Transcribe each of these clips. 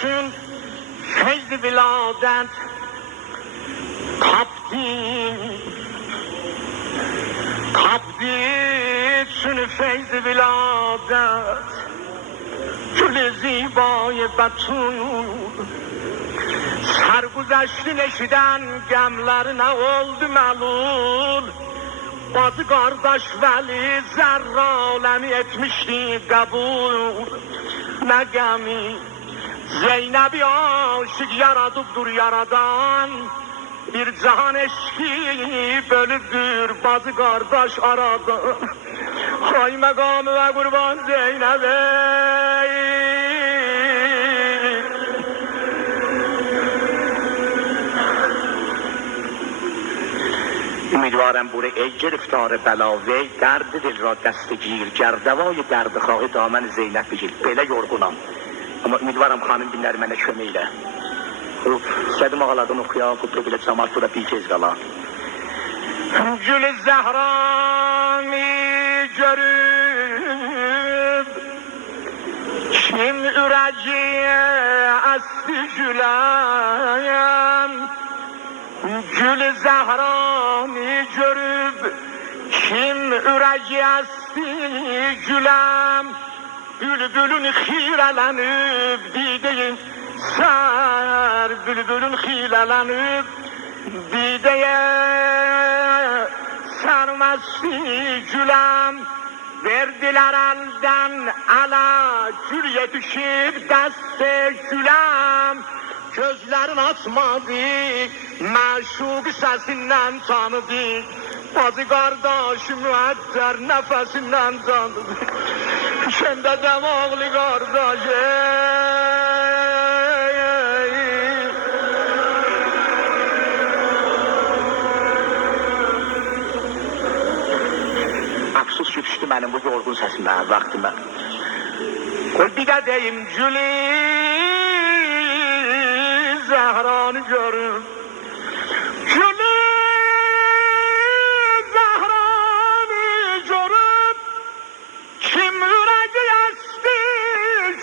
چون فیض ولادت تبدی چون فیض ولادت گل زیبای بتول سرگذشتی نشیدن gemler ne oldu melul bazı kardeş veli zerre alemi etmişti kabul ne gemi Zeynep'i aşık yaradıptur yaradan bir cihan eşki bölüktür bazı kardeş aradan hay mekamı ve kurban Zeynep'e امیدوارم بوره ای گرفتار بلاوی درد دل را دستگیر گردوای درد خواه دامن زینب بگیر belə yorgunam ama امیدوارم xanım binler mənə kömək elə istədim ağalardan oxuya bu belə cəmat bura bir kez qala Gül Zəhranı görüb kim ürəci əsti güləyəm Gül Zəhranı görüb kim ürəci əsti güləm Bülbülün xirələnib dideyin sər Bülbülün xirələnib dideye sərməsti güləm Verdiler elden ala gül yetişib dəstə güləm Gözlerin açmadı, məşuq səsindən tanıdı Bazı qardaşı müəccər nəfəsindən tanıdı Şəndə dəmağlı qardaşı Əfsus ki, düşdü mənim bu yorğun səsimə, vaxtımə Qoy bir də deyim, Gülü Zəhranı görüm Gülü Zəhranı görüb Kim ürəci əsti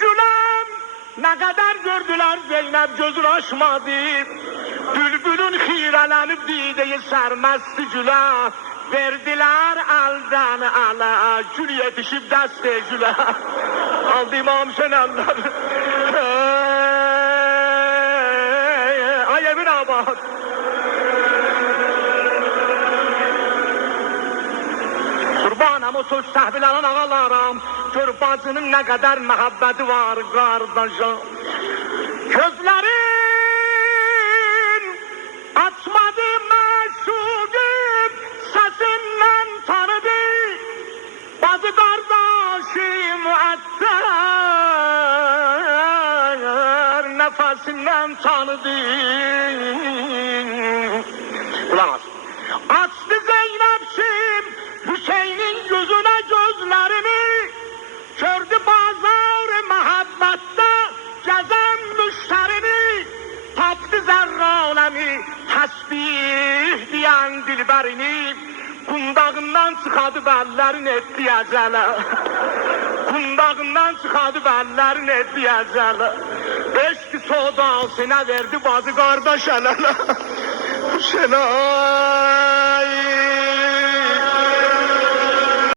güləm Nə qədər gördülər Zeynəb gözünü açmadı Bülbülün xirələnib dideyi sərməsti güləm Verdiler elden ala gül yetişib dəstə gülə Aldı İmam Şenəller Ay Emin Abad Qurbanam o söz səhvilərin ağalaram Gör bacının nə qədər məhəbbəti var qardaşım Gözlərin açmadı məşuqim Səsindən tanıdı Bazı qardaşı müəttər Nəfəsindən tanıdı Ulamaz Açdı Zeynep'sim Hüseyin'in gözüne gözlerini Gördü bazar məhəbbətdə Gəzən müştərini Tapdı zərralemi Təsbih diyen dilberini Kundağından çıkadı bellerin etdi əcələ Kundağından çıkadı bellerin etdi əcələ Eşk sodasına verdi bazı qardaş ələlə Selam